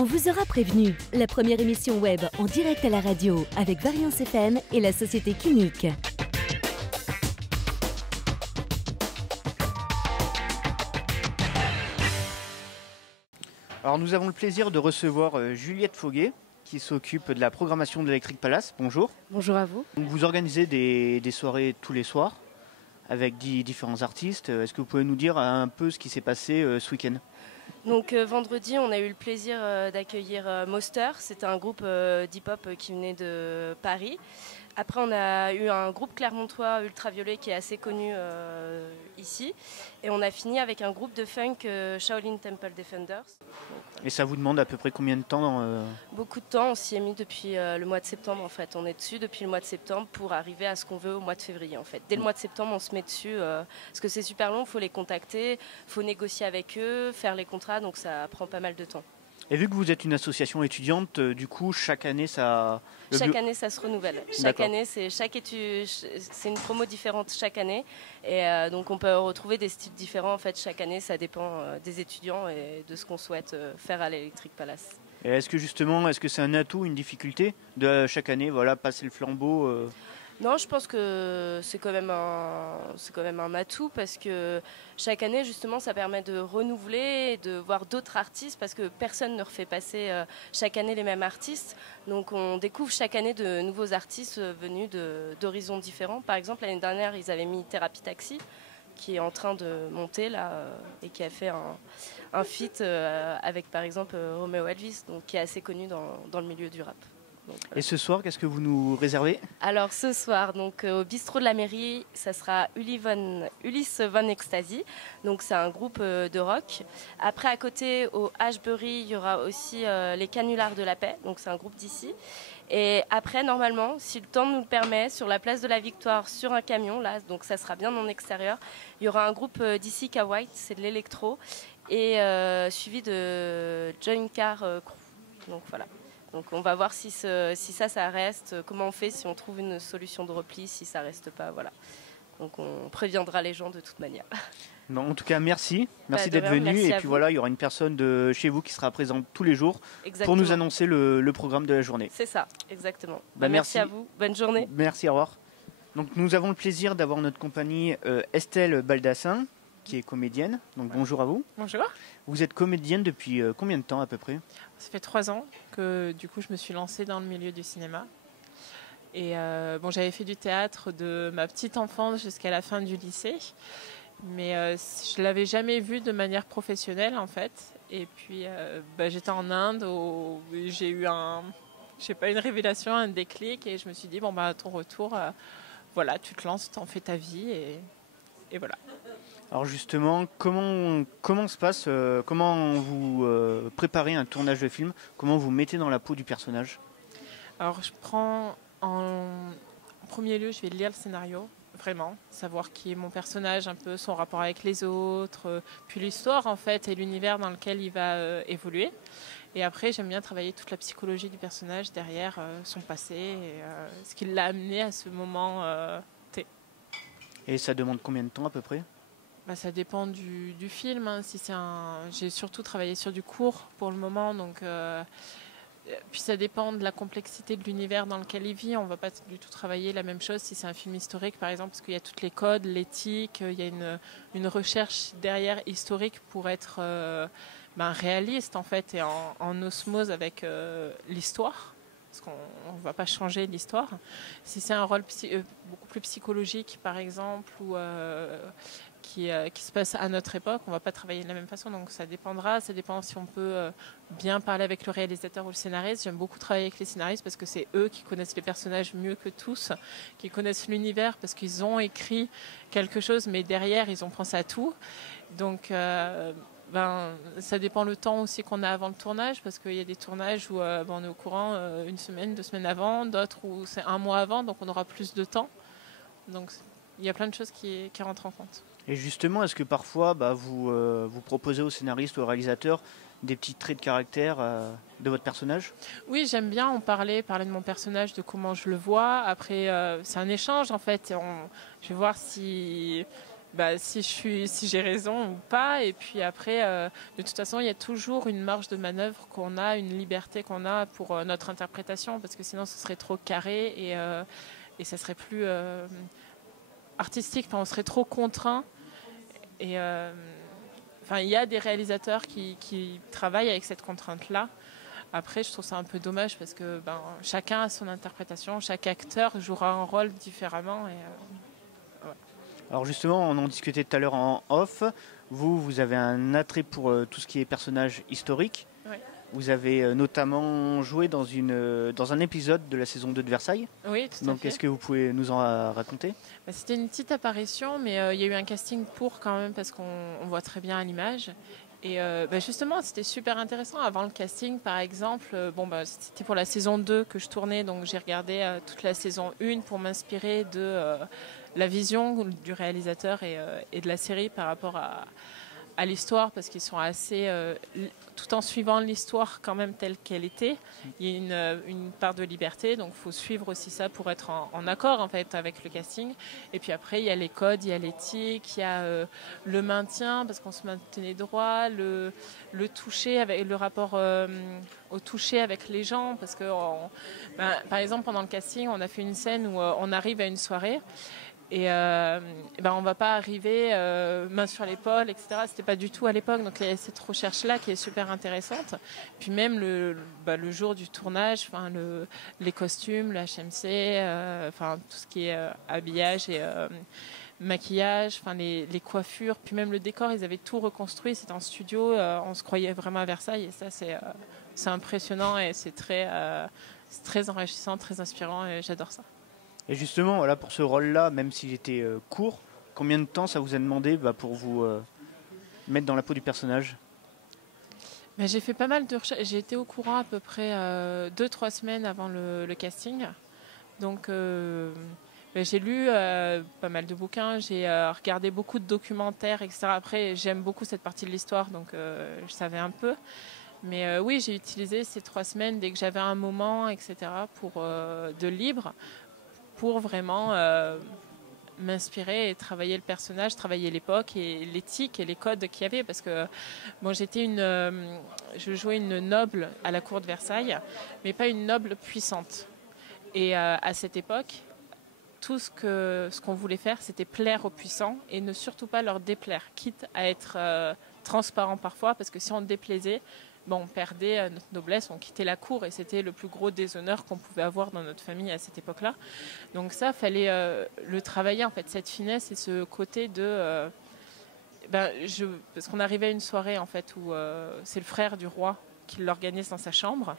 On vous aura prévenu, la première émission web en direct à la radio avec Variance FM et la société Kinic. Alors nous avons le plaisir de recevoir Juliette Foguet qui s'occupe de la programmation de l'Electric Palace. Bonjour. Bonjour à vous. Donc, vous organisez des soirées tous les soirs avec différents artistes. Est-ce que vous pouvez nous dire un peu ce qui s'est passé ce week-end ? Donc vendredi, on a eu le plaisir d'accueillir Moster. C'était un groupe d'hip-hop qui venait de Paris. Après, on a eu un groupe clermontois Ultraviolet qui est assez connu ici. Et on a fini avec un groupe de funk Shaolin Temple Defenders. Et ça vous demande à peu près combien de temps Beaucoup de temps, on s'y est mis depuis le mois de septembre en fait. On est dessus depuis le mois de septembre pour arriver à ce qu'on veut au mois de février en fait. Dès le mois de septembre, on se met dessus parce que c'est super long, il faut les contacter, il faut négocier avec eux, faire les contrats, donc ça prend pas mal de temps. Et vu que vous êtes une association étudiante, du coup, chaque année, ça... Chaque année, ça se renouvelle. Chaque année, c'est une promo différente chaque année. Et donc, on peut retrouver des styles différents. En fait, chaque année, ça dépend des étudiants et de ce qu'on souhaite faire à l'Electric Palace. Et est-ce que c'est un atout, une difficulté de chaque année, voilà, passer le flambeau Non, je pense que c'est quand même un atout parce que chaque année, justement, ça permet de renouveler et de voir d'autres artistes parce que personne ne refait passer chaque année les mêmes artistes. Donc, on découvre chaque année de nouveaux artistes venus d'horizons différents. Par exemple, l'année dernière, ils avaient mis Thérapie Taxi qui est en train de monter là et qui a fait un feat avec, par exemple, Romeo Elvis, donc, qui est assez connu dans le milieu du rap. Donc, voilà. Et ce soir, qu'est-ce que vous nous réservez ? Alors ce soir, donc au bistrot de la mairie, ça sera Ulysse Von Ecstasy. Donc c'est un groupe de rock. Après à côté au Ashbury, il y aura aussi les Canulars de la Paix. Donc c'est un groupe d'ici. Et après normalement, si le temps nous le permet, sur la place de la Victoire, sur un camion là, donc ça sera bien en extérieur, il y aura un groupe d'ici K-White, c'est de l'électro, et suivi de Join Car Crew. Donc voilà. Donc on va voir si ça reste, comment on fait, si on trouve une solution de repli, si ça reste pas, voilà. Donc on préviendra les gens de toute manière. Non, en tout cas, merci d'être venu. Et puis voilà, il y aura une personne de chez vous qui sera présente tous les jours pour nous annoncer le programme de la journée. C'est ça, exactement. Merci à vous, bonne journée. Merci, au revoir. Donc nous avons le plaisir d'avoir notre compagnie Estelle Baldassin, qui est comédienne. Donc bonjour à vous. Bonjour. Vous êtes comédienne depuis combien de temps à peu près ? Ça fait 3 ans que du coup je me suis lancée dans le milieu du cinéma. Et j'avais fait du théâtre de ma petite enfance jusqu'à la fin du lycée. Mais je ne l'avais jamais vu de manière professionnelle en fait. Et puis j'étais en Inde où j'ai eu une révélation, un déclic. Et je me suis dit, à ton retour, voilà, tu te lances, t'en fais ta vie et voilà. Alors justement, comment se passe, comment vous préparez un tournage de film ? Comment vous mettez dans la peau du personnage ? Alors je prends en premier lieu, je vais lire le scénario, vraiment, savoir qui est mon personnage, un peu son rapport avec les autres, puis l'histoire en fait et l'univers dans lequel il va évoluer. Et après, j'aime bien travailler toute la psychologie du personnage derrière son passé et ce qui l'a amené à ce moment T. Et ça demande combien de temps à peu près ? Ça dépend du film. Hein. J'ai surtout travaillé sur du court pour le moment, donc puis ça dépend de la complexité de l'univers dans lequel il vit. On ne va pas du tout travailler la même chose si c'est un film historique, par exemple, parce qu'il y a tous les codes, l'éthique, il y a une recherche derrière historique pour être réaliste en fait et en osmose avec l'histoire. Parce qu'on ne va pas changer l'histoire. Si c'est un rôle beaucoup plus psychologique, par exemple, ou qui se passe à notre époque, on ne va pas travailler de la même façon. Donc ça dépendra. Ça dépend si on peut bien parler avec le réalisateur ou le scénariste. J'aime beaucoup travailler avec les scénaristes parce que c'est eux qui connaissent les personnages mieux que tous, qui connaissent l'univers parce qu'ils ont écrit quelque chose, mais derrière, ils ont pensé à tout. Donc... ça dépend le temps aussi qu'on a avant le tournage parce qu'il y a des tournages où on est au courant 1 semaine, 2 semaines avant, d'autres où c'est 1 mois avant, donc on aura plus de temps. Donc il y a plein de choses qui rentrent en compte. Et justement, est-ce que parfois vous proposez au scénariste ou au réalisateur des petits traits de caractère de votre personnage ? Oui, j'aime bien parler de mon personnage, de comment je le vois. Après, c'est un échange en fait. Je vais voir si si j'ai raison ou pas. Et puis après, de toute façon, il y a toujours une marge de manœuvre qu'on a, une liberté qu'on a pour notre interprétation, parce que sinon ce serait trop carré et ça serait plus artistique. Enfin, on serait trop contraint. Et il y a des réalisateurs qui travaillent avec cette contrainte-là. Après, je trouve ça un peu dommage parce que chacun a son interprétation, chaque acteur jouera un rôle différemment. Alors justement, on en discutait tout à l'heure en off. Vous avez un attrait pour tout ce qui est personnages historiques. Oui. Vous avez notamment joué dans un épisode de la saison 2 de Versailles. Oui, tout à fait. Donc est-ce que vous pouvez nous en raconter ? C'était une petite apparition, mais il y a eu un casting pour quand même parce qu'on voit très bien à l'image. Et justement, c'était super intéressant. Avant le casting, par exemple, c'était pour la saison 2 que je tournais, donc j'ai regardé toute la saison 1 pour m'inspirer de la vision du réalisateur et de la série par rapport à l'histoire, parce qu'ils sont assez... tout en suivant l'histoire quand même telle qu'elle était, il y a une part de liberté, donc il faut suivre aussi ça pour être en accord en fait avec le casting. Et puis après, il y a les codes, il y a l'éthique, il y a le maintien, parce qu'on se maintenait droit, le toucher, avec le rapport au toucher avec les gens, parce que par exemple pendant le casting, on a fait une scène où on arrive à une soirée, et on va pas arriver main sur l'épaule, etc. C'était pas du tout à l'époque, donc il y a cette recherche-là qui est super intéressante. Puis même le jour du tournage, les costumes, le HMC, tout ce qui est habillage et maquillage, les coiffures, puis même le décor, ils avaient tout reconstruit. C'était en studio, on se croyait vraiment à Versailles, et ça c'est impressionnant et c'est très enrichissant, très inspirant, et j'adore ça. Et justement, voilà, pour ce rôle-là, même s'il était court, combien de temps ça vous a demandé pour vous mettre dans la peau du personnage ? J'ai fait pas mal de recherches. J'ai été au courant à peu près 2-3 semaines avant le casting. Donc j'ai lu pas mal de bouquins, j'ai regardé beaucoup de documentaires, etc. Après, j'aime beaucoup cette partie de l'histoire, donc je savais un peu. Mais oui, j'ai utilisé ces 3 semaines dès que j'avais un moment, etc., de libre, pour vraiment m'inspirer et travailler le personnage, travailler l'époque et l'éthique et les codes qu'il y avait. Parce que je jouais une noble à la cour de Versailles, mais pas une noble puissante. Et à cette époque, tout ce qu'on voulait faire, c'était plaire aux puissants et ne surtout pas leur déplaire, quitte à être transparent parfois, parce que si on déplaisait, on perdait notre noblesse, on quittait la cour, et c'était le plus gros déshonneur qu'on pouvait avoir dans notre famille à cette époque-là. Donc ça, fallait le travailler, en fait, cette finesse et ce côté de... parce qu'on arrivait à une soirée, en fait, où c'est le frère du roi qui l'organise dans sa chambre.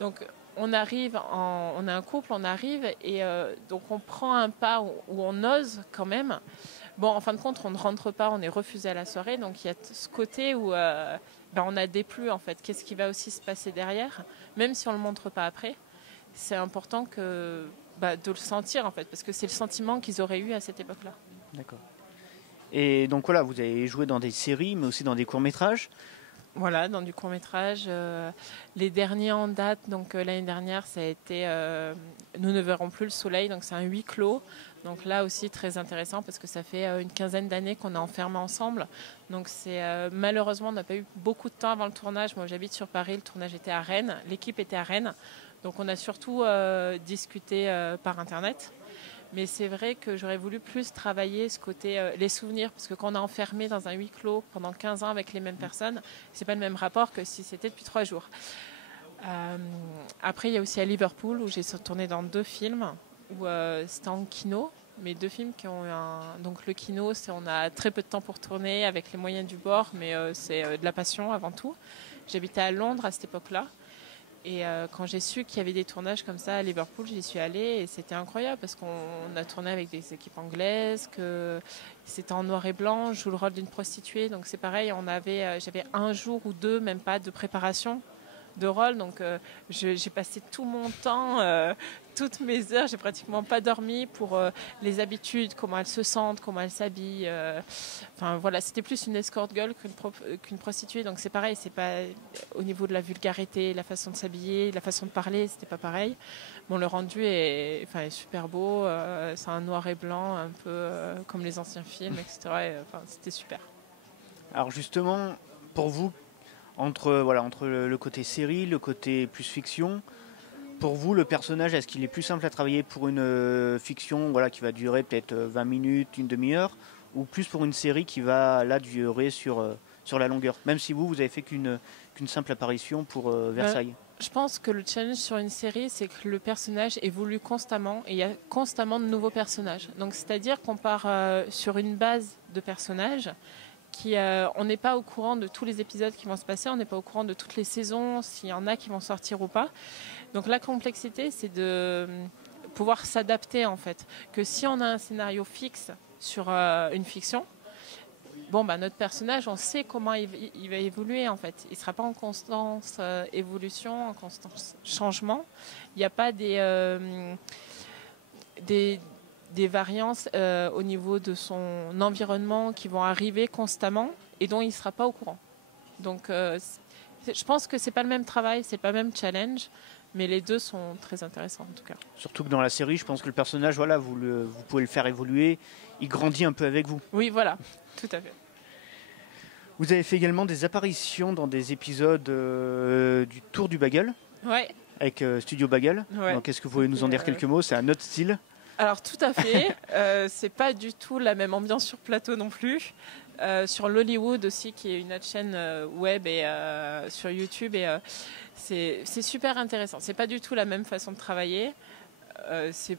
Donc on arrive, on a un couple, on arrive, et donc on prend un pas où on ose quand même. Bon, en fin de compte, on ne rentre pas, on est refusé à la soirée, donc il y a ce côté où... on a déplu, en fait. Qu'est-ce qui va aussi se passer derrière, même si on ne le montre pas après. C'est important de le sentir, en fait, parce que c'est le sentiment qu'ils auraient eu à cette époque-là. D'accord. Et donc voilà, vous avez joué dans des séries, mais aussi dans des courts-métrages. Voilà, dans du court-métrage. Les derniers en date, donc l'année dernière, ça a été Nous ne verrons plus le soleil, donc c'est un huis clos. Donc là aussi très intéressant, parce que ça fait une quinzaine d'années qu'on est enfermés ensemble. Donc malheureusement, on n'a pas eu beaucoup de temps avant le tournage. Moi, j'habite sur Paris, le tournage était à Rennes, l'équipe était à Rennes. Donc on a surtout discuté par Internet. Mais c'est vrai que j'aurais voulu plus travailler ce côté, les souvenirs, parce que quand on est enfermé dans un huis clos pendant 15 ans avec les mêmes personnes, c'est pas le même rapport que si c'était depuis 3 jours. Après, il y a aussi à Liverpool, où j'ai tourné dans 2 films, où c'était en kino, mais 2 films qui ont eu Donc le kino, on a très peu de temps pour tourner avec les moyens du bord, mais c'est de la passion avant tout. J'habitais à Londres à cette époque-là. Et quand j'ai su qu'il y avait des tournages comme ça à Liverpool, j'y suis allée, et c'était incroyable parce qu'on a tourné avec des équipes anglaises, que c'était en noir et blanc, je joue le rôle d'une prostituée, donc c'est pareil, j'avais 1 jour ou 2, même pas, de préparation de rôle. Donc, j'ai passé tout mon temps, toutes mes heures. J'ai pratiquement pas dormi pour les habitudes, comment elles se sentent, comment elles s'habillent. Enfin, voilà, c'était plus une escort girl qu'une prostituée. Donc, c'est pareil, c'est pas au niveau de la vulgarité, la façon de s'habiller, la façon de parler, c'était pas pareil. Bon, le rendu est super beau. C'est un noir et blanc, un peu comme les anciens films, etc. C'était super. Alors justement, pour vous, entre le côté série, le côté plus fiction, pour vous, le personnage, est-ce qu'il est plus simple à travailler pour une fiction qui va durer peut-être 20 minutes, une demi-heure, ou plus pour une série qui va là durer sur la longueur, même si vous avez fait qu'une simple apparition pour Versailles? Je pense que le challenge sur une série, c'est que le personnage évolue constamment et il y a constamment de nouveaux personnages. Donc, c'est-à-dire qu'on part sur une base de personnages on n'est pas au courant de tous les épisodes qui vont se passer, on n'est pas au courant de toutes les saisons, s'il y en a qui vont sortir ou pas. Donc, la complexité, c'est de pouvoir s'adapter, en fait. Que si on a un scénario fixe sur une fiction, notre personnage, on sait comment il va évoluer, en fait. Il ne sera pas en constante évolution, en constant changement. Il n'y a pas des variances au niveau de son environnement qui vont arriver constamment et dont il ne sera pas au courant. Donc, je pense que ce n'est pas le même travail, ce n'est pas le même challenge, mais les deux sont très intéressants, en tout cas. Surtout que dans la série, je pense que le personnage, vous pouvez le faire évoluer, il grandit un peu avec vous. Oui, voilà, tout à fait. Vous avez fait également des apparitions dans des épisodes du Tour du Bagel, avec Studio Bagel. Ouais. Donc, est-ce que vous pouvez nous en dire quelques mots? C'est un autre style. Alors tout à fait, c'est pas du tout la même ambiance sur plateau non plus. Sur Lollywood aussi, qui est une autre chaîne web et sur YouTube, et c'est super intéressant. C'est pas du tout la même façon de travailler.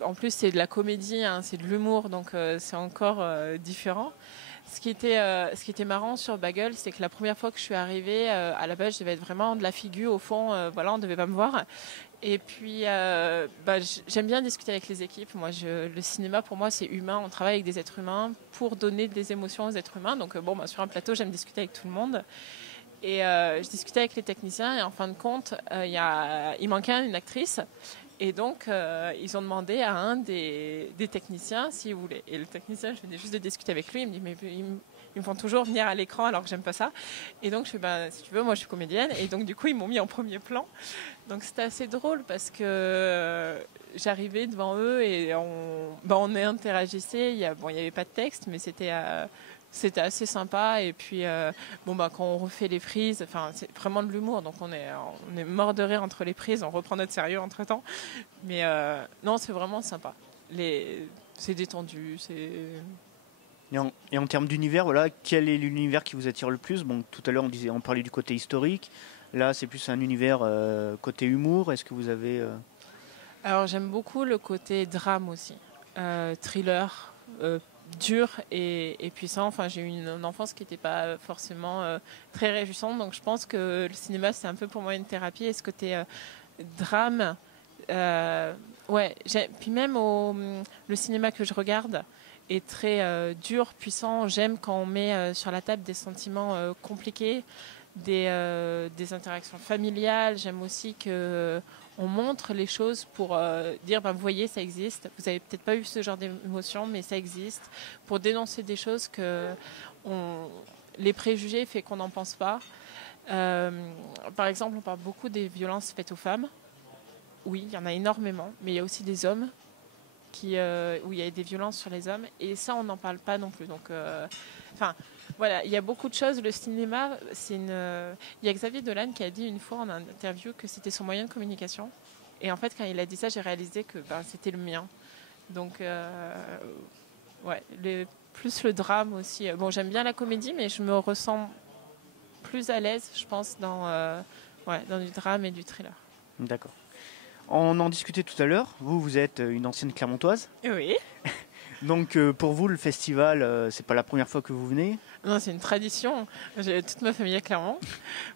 En plus, c'est de la comédie, c'est de l'humour, donc c'est encore différent. Ce qui était marrant sur Bagel, c'est que la première fois que je suis arrivée, à la base, je devais être vraiment de la figure au fond. On ne devait pas me voir. Et puis, j'aime bien discuter avec les équipes. Moi, le cinéma, pour moi, c'est humain. On travaille avec des êtres humains pour donner des émotions aux êtres humains. Donc, sur un plateau, j'aime discuter avec tout le monde. Et je discutais avec les techniciens. Et en fin de compte, il manquait une actrice. Et donc, ils ont demandé à un des techniciens s'il voulait. Et le technicien, je venais juste de discuter avec lui. Il me dit, mais ils me font toujours venir à l'écran alors que j'aime pas ça. Et donc, je fais, si tu veux, moi, je suis comédienne. Et donc, du coup, ils m'ont mis en premier plan. Donc, c'était assez drôle parce que j'arrivais devant eux et on interagissait. Il n'y avait pas de texte, mais c'était assez sympa. Et puis, quand on refait les prises, c'est vraiment de l'humour. Donc, on est mort de rire entre les prises. On reprend notre sérieux entre-temps. Mais non, c'est vraiment sympa. C'est détendu. Et en termes d'univers, quel est l'univers qui vous attire le plus? Tout à l'heure, on parlait du côté historique. Là, c'est plus un univers côté humour. Est-ce que vous avez... Alors, j'aime beaucoup le côté drame aussi. Thriller, dur et puissant. J'ai eu une enfance qui n'était pas forcément très réjouissante. Donc, je pense que le cinéma, c'est un peu pour moi une thérapie. Et ce côté drame... Puis même le cinéma que je regarde est très dur, puissant. J'aime quand on met sur la table des sentiments compliqués, des interactions familiales. J'aime aussi qu'on montre les choses pour dire, vous voyez, ça existe. Vous n'avez peut-être pas eu ce genre d'émotion, mais ça existe. Pour dénoncer des choses que les préjugés font qu'on n'en pense pas. Par exemple, on parle beaucoup des violences faites aux femmes. Oui, il y en a énormément, mais il y a aussi des hommes où il y a des violences sur les hommes, et ça, on n'en parle pas non plus. Donc, il y a beaucoup de choses. Le cinéma, il y a Xavier Dolan qui a dit une fois en interview que c'était son moyen de communication. Et en fait, quand il a dit ça, j'ai réalisé que c'était le mien. Donc, plus le drame aussi. J'aime bien la comédie, mais je me ressens plus à l'aise, je pense, dans du drame et du thriller. D'accord. On en discutait tout à l'heure. Vous êtes une ancienne Clermontoise. Oui. Donc pour vous, le festival, c'est pas la première fois que vous venez? Non, c'est une tradition. J'ai toute ma famille à Clermont.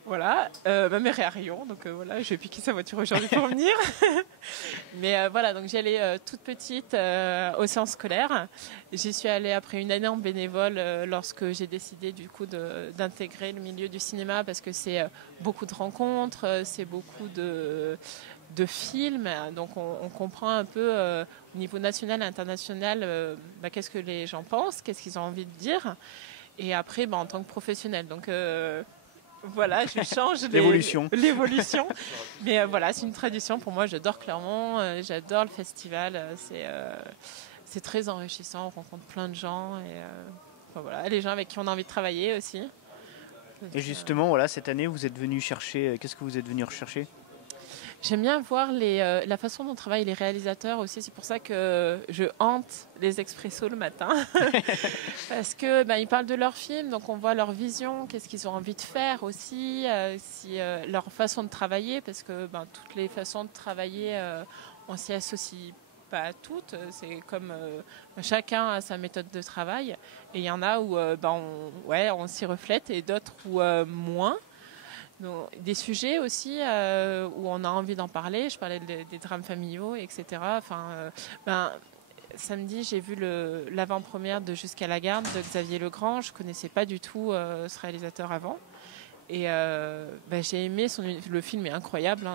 Voilà. Ma mère est à Rion, donc voilà, je vais piquer sa voiture aujourd'hui pour venir. Mais voilà, donc j'y allais toute petite aux séances scolaires. J'y suis allée après une année en bénévole lorsque j'ai décidé du coup d'intégrer le milieu du cinéma parce que c'est beaucoup de rencontres, c'est beaucoup de films, donc on comprend un peu au niveau national et international qu'est-ce que les gens pensent, qu'est-ce qu'ils ont envie de dire, et après en tant que professionnel. Donc voilà, je change l'évolution. Mais voilà, c'est une tradition pour moi. J'adore Clermont, j'adore le festival. C'est très enrichissant. On rencontre plein de gens et voilà, les gens avec qui on a envie de travailler aussi. Donc, et justement, voilà, cette année, vous êtes venu chercher. Qu'est-ce que vous êtes venu rechercher? J'aime bien voir la façon dont travaillent les réalisateurs aussi. C'est pour ça que je hante les expressos le matin. Parce que ils parlent de leur film, donc on voit leur vision, qu'est-ce qu'ils ont envie de faire aussi, leur façon de travailler, parce que toutes les façons de travailler, on s'y associe pas à toutes. C'est comme chacun a sa méthode de travail. Et il y en a où on s'y reflète et d'autres où moins. Donc, des sujets aussi où on a envie d'en parler. Je parlais des drames familiaux, etc. Samedi, j'ai vu l'avant-première de Jusqu'à la garde de Xavier Legrand. Je ne connaissais pas du tout ce réalisateur avant. Et j'ai aimé le film est incroyable.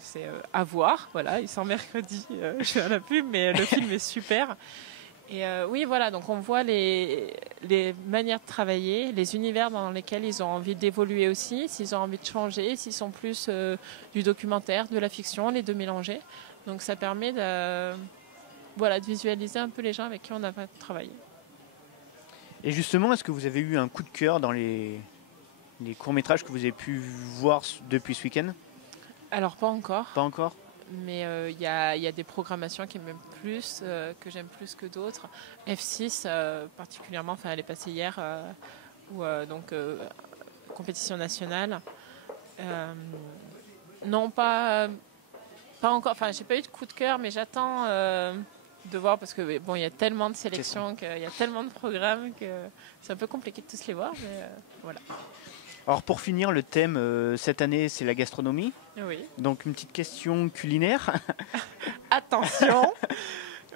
C'est à voir. Voilà, il sort mercredi. Je fais à la pub, mais le film est super. Et oui, voilà, donc on voit les manières de travailler, les univers dans lesquels ils ont envie d'évoluer aussi, s'ils ont envie de changer, s'ils sont plus du documentaire, de la fiction, les deux mélangés. Donc ça permet de visualiser un peu les gens avec qui on a travaillé. Et justement, est-ce que vous avez eu un coup de cœur dans les courts-métrages que vous avez pu voir depuis ce week-end? Alors pas encore. Pas encore? Mais il y a des programmations qui m'aiment plus, que j'aime plus que d'autres. F6 particulièrement, elle est passée hier, compétition nationale. Non, pas encore. J'ai pas eu de coup de cœur, mais j'attends de voir parce que il y a tellement de sélections, il y a tellement de programmes que c'est un peu compliqué de tous les voir. Mais voilà. Alors pour finir, le thème cette année, c'est la gastronomie. Oui. Donc une petite question culinaire. Attention.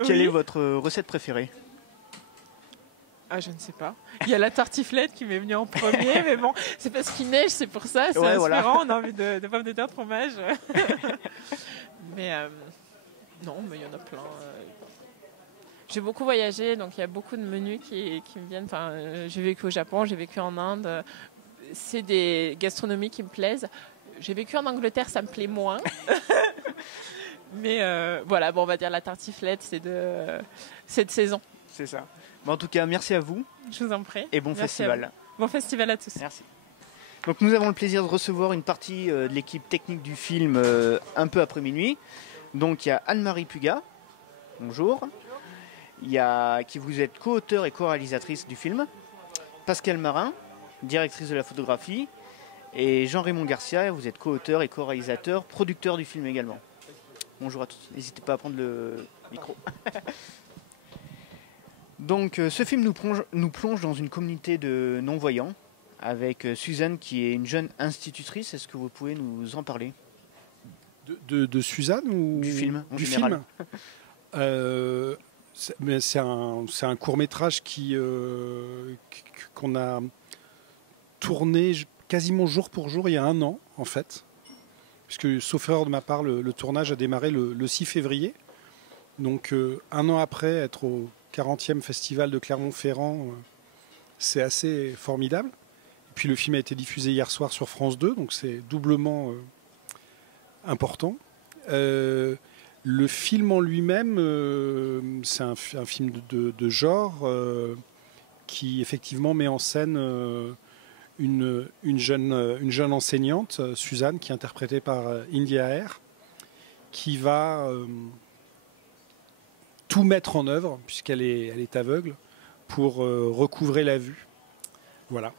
Quelle est votre recette préférée? Ah, je ne sais pas. Il y a la tartiflette qui m'est venue en premier, mais bon, c'est parce qu'il neige, c'est pour ça, c'est inspirant, voilà. On a envie de pommes de terre de fromage. Mais non, mais il y en a plein. J'ai beaucoup voyagé, donc il y a beaucoup de menus qui me viennent. J'ai vécu au Japon, j'ai vécu en Inde. C'est des gastronomies qui me plaisent. J'ai vécu en Angleterre, ça me plaît moins. Mais voilà, on va dire la tartiflette, c'est de saison. C'est ça. En tout cas, merci à vous. Je vous en prie. Et bon festival. Bon festival à tous. Merci. Donc nous avons le plaisir de recevoir une partie de l'équipe technique du film un peu après minuit. Donc il y a Anne-Marie Puga. Bonjour. Qui vous êtes co-auteur et co-réalisatrice du film. Pascal Marin, directrice de la photographie. Et Jean-Raymond Garcia, vous êtes co-auteur et co-réalisateur, producteur du film également. Bonjour à tous. N'hésitez pas à prendre le micro. Donc ce film nous plonge dans une communauté de non-voyants avec Suzanne qui est une jeune institutrice. Est-ce que vous pouvez nous en parler? De Suzanne ou du film du film c'est un court-métrage qu'on a tourné quasiment jour pour jour il y a 1 an en fait. Puisque, sauf erreur de ma part, le tournage a démarré le 6 février. Donc 1 an après, être au 40e festival de Clermont-Ferrand, c'est assez formidable. Et puis le film a été diffusé hier soir sur France 2, donc c'est doublement important. Le film en lui-même, c'est un film de genre qui effectivement met en scène une jeune enseignante, Suzanne, qui est interprétée par India Air, qui va tout mettre en œuvre, puisqu'elle est aveugle, pour recouvrer la vue. Voilà.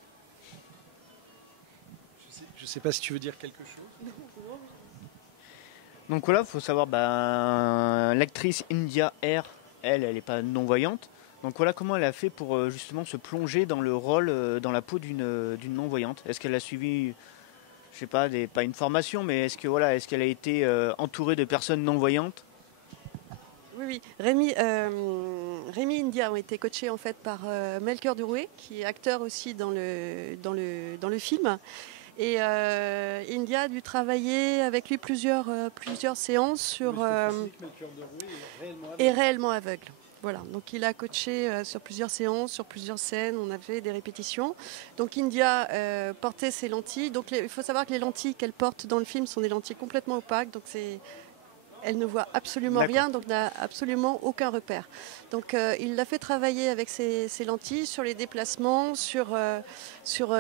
Je ne sais pas si tu veux dire quelque chose. Donc voilà, il faut savoir, l'actrice India Air, elle n'est pas non-voyante. Donc voilà comment elle a fait pour justement se plonger dans le rôle, dans la peau d'une non-voyante. Est-ce qu'elle a suivi, je sais pas, pas une formation, mais est-ce qu'elle a été entourée de personnes non-voyantes? Oui, oui. Rémi et India ont été coachés en fait par Melchior Durouet, qui est acteur aussi dans le film. Et India a dû travailler avec lui plusieurs séances sur est réellement aveugle. Voilà, donc il a coaché sur plusieurs séances, sur plusieurs scènes, on a fait des répétitions. Donc India portait ses lentilles. Donc il faut savoir que les lentilles qu'elle porte dans le film sont des lentilles complètement opaques. Donc elle ne voit absolument rien, donc n'a absolument aucun repère. Donc il l'a fait travailler avec ses lentilles sur les déplacements, sur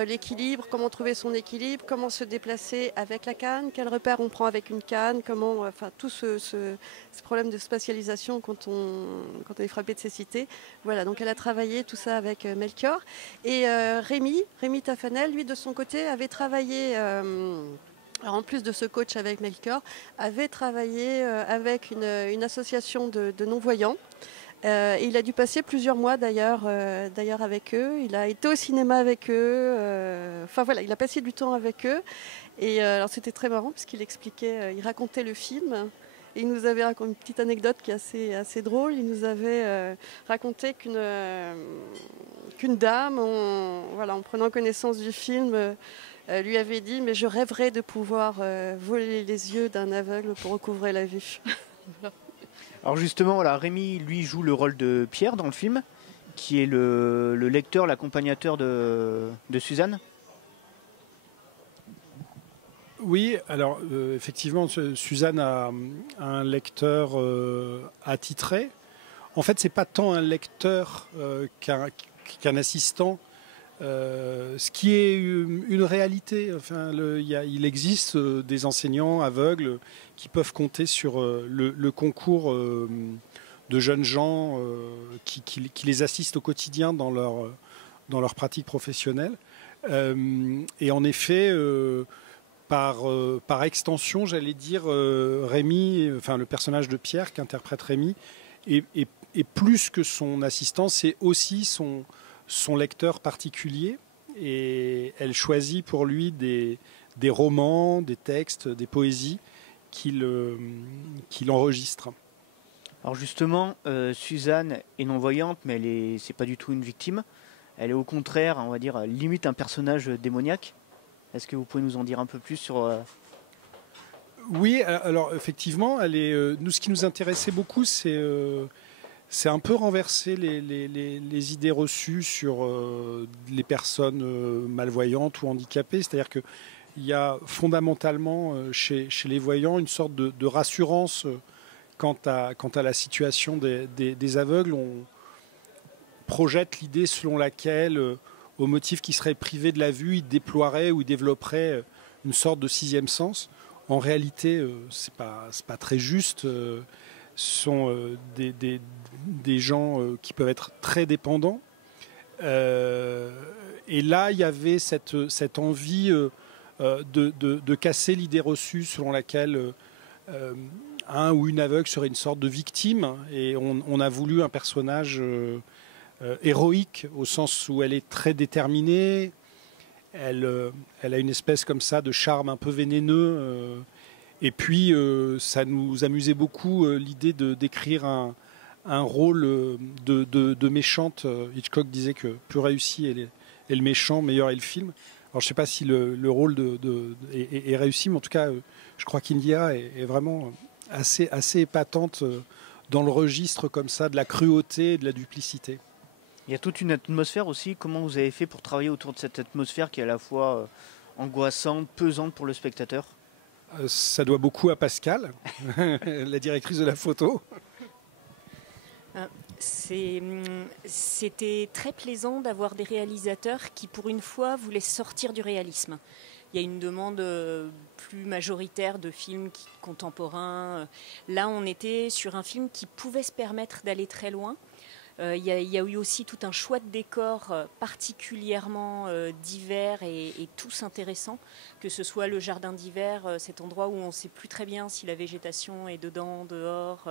l'équilibre, comment trouver son équilibre, comment se déplacer avec la canne, quel repère on prend avec une canne, tout ce problème de spatialisation quand on est frappé de cécité. Voilà, donc elle a travaillé tout ça avec Melchior. Et Rémi Tafanel, lui de son côté, avait travaillé... Alors en plus de ce coach avec Melchior, avait travaillé avec une association de non-voyants. Il a dû passer plusieurs mois d'ailleurs avec eux. Il a été au cinéma avec eux. Il a passé du temps avec eux. Et alors c'était très marrant parce qu'il expliquait, il racontait le film. Et il nous avait raconté une petite anecdote qui est assez drôle. Il nous avait raconté qu'une dame, en prenant connaissance du film, lui avait dit « mais je rêverais de pouvoir voler les yeux d'un aveugle pour recouvrer la vue ». Alors justement, voilà, Rémi, lui, joue le rôle de Pierre dans le film, qui est le lecteur, l'accompagnateur de Suzanne. Oui, alors effectivement, Suzanne a un lecteur attitré. En fait, c'est pas tant un lecteur qu'un assistant. Ce qui est une réalité. Enfin, il existe des enseignants aveugles qui peuvent compter sur le concours de jeunes gens qui les assistent au quotidien dans leur pratique professionnelle. Et en effet, par extension, j'allais dire, Rémi, enfin le personnage de Pierre qu'interprète Rémi, est plus que son assistant, c'est aussi son lecteur particulier, et elle choisit pour lui des romans, des textes, des poésies qu'il enregistre. Alors justement, Suzanne est non-voyante, mais c'est pas du tout une victime. Elle est au contraire, on va dire, limite un personnage démoniaque. Est-ce que vous pouvez nous en dire un peu plus sur... Oui, alors effectivement, nous, ce qui nous intéressait beaucoup, c'est un peu renverser les idées reçues sur les personnes malvoyantes ou handicapées. C'est-à-dire qu'il y a fondamentalement chez les voyants une sorte de rassurance quant à la situation des aveugles. On projette l'idée selon laquelle, au motif qu'ils seraient privés de la vue, ils déploieraient ou ils développeraient une sorte de sixième sens. En réalité, c'est pas très juste. Ce sont des gens qui peuvent être très dépendants. Et là, il y avait cette envie de casser l'idée reçue selon laquelle un ou une aveugle serait une sorte de victime. Et on a voulu un personnage héroïque, au sens où elle est très déterminée. Elle a une espèce comme ça de charme un peu vénéneux. Et puis, ça nous amusait beaucoup l'idée de d'écrire un rôle de méchante. Hitchcock disait que plus réussi est le méchant, meilleur est le film. Alors, je ne sais pas si le rôle est réussi, mais en tout cas, je crois qu'India est vraiment assez épatante dans le registre comme ça de la cruauté et de la duplicité. Il y a toute une atmosphère aussi. Comment vous avez fait pour travailler autour de cette atmosphère qui est à la fois angoissante, pesante pour le spectateur? Ça doit beaucoup à Pascal, la directrice de la photo. C'était très plaisant d'avoir des réalisateurs qui, pour une fois, voulaient sortir du réalisme. Il y a une demande plus majoritaire de films contemporains. Là, on était sur un film qui pouvait se permettre d'aller très loin. Il y a eu aussi tout un choix de décors particulièrement divers et tous intéressants, que ce soit le jardin d'hiver, cet endroit où on ne sait plus très bien si la végétation est dedans, dehors,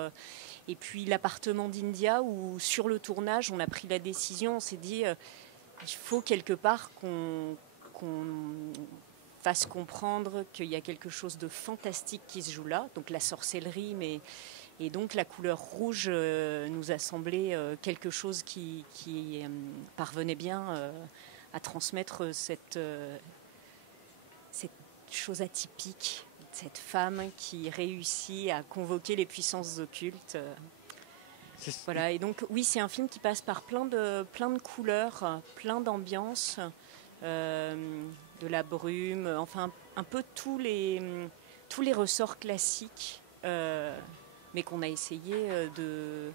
et puis l'appartement d'India où sur le tournage on a pris la décision, on s'est dit il faut quelque part qu'on fasse comprendre qu'il y a quelque chose de fantastique qui se joue là, donc la sorcellerie, et donc la couleur rouge nous a semblé quelque chose qui parvenait bien à transmettre cette chose atypique, cette femme qui réussit à convoquer les puissances occultes. Voilà, et donc oui, c'est un film qui passe par plein de couleurs, plein d'ambiances, de la brume, enfin un peu tous les ressorts classiques, mais qu'on a essayé de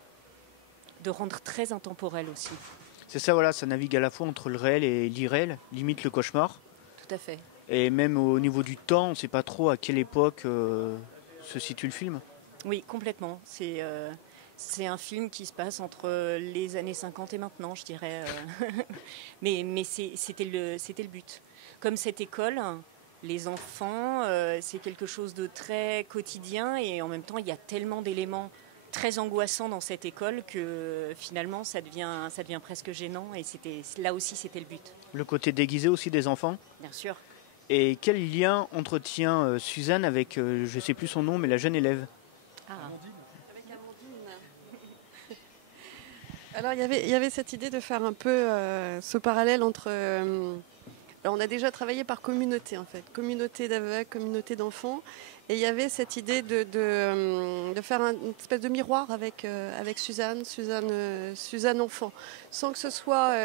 rendre très intemporel aussi. C'est ça, voilà, ça navigue à la fois entre le réel et l'irréel, limite le cauchemar. Tout à fait. Et même au niveau du temps, on ne sait pas trop à quelle époque se situe le film. Oui, complètement. C'est un film qui se passe entre les années 50 et maintenant, je dirais. mais c'était le but. Comme cette école, les enfants, c'est quelque chose de très quotidien et en même temps, il y a tellement d'éléments très angoissants dans cette école que finalement, ça devient presque gênant et là aussi, c'était le but. Le côté déguisé aussi des enfants. Bien sûr. Et quel lien entretient Suzanne avec, je ne sais plus son nom, mais la jeune élève? Avec Amandine. Alors il y avait cette idée de faire un peu ce parallèle entre... alors on a déjà travaillé par communauté en fait, communauté d'aveugles, communauté d'enfants, et il y avait cette idée de faire une espèce de miroir avec Suzanne enfant, sans que ce soit